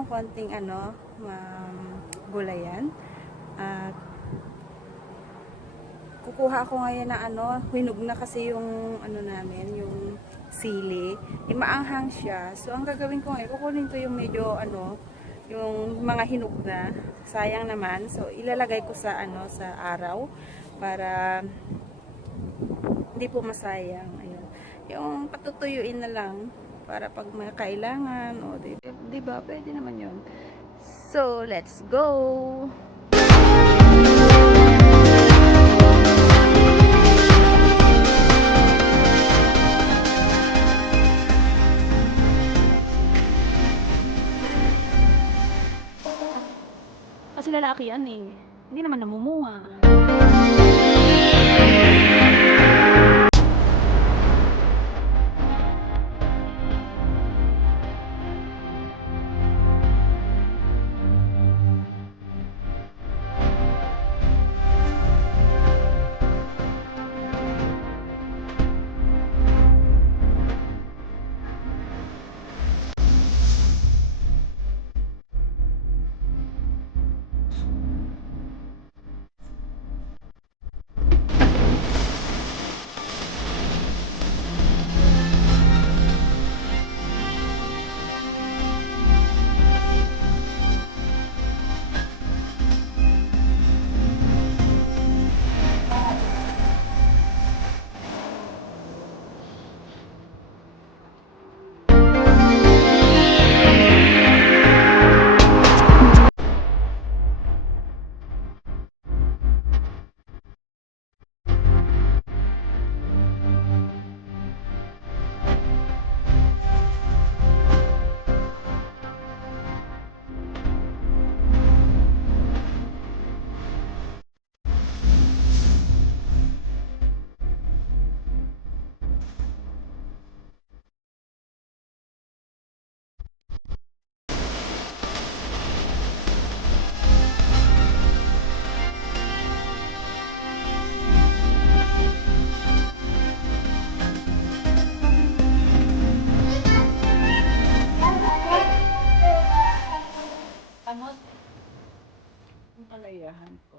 akong konting gulayan. At kukuha ako ngayon na hinog na kasi yung namin, yung sili. Maanghang siya. So ang gagawin ko ngayon, kukunin ko yung medyo yung mga hinog na. Sayang naman. So ilalagay ko sa sa araw para hindi po masayang. Ayun. Yung patutuyuin na lang para pag may kailangan o diba, pwede naman yun. So let's go. Kasi lalaki yan eh. Hindi naman namumuha. Ampalayahan ko.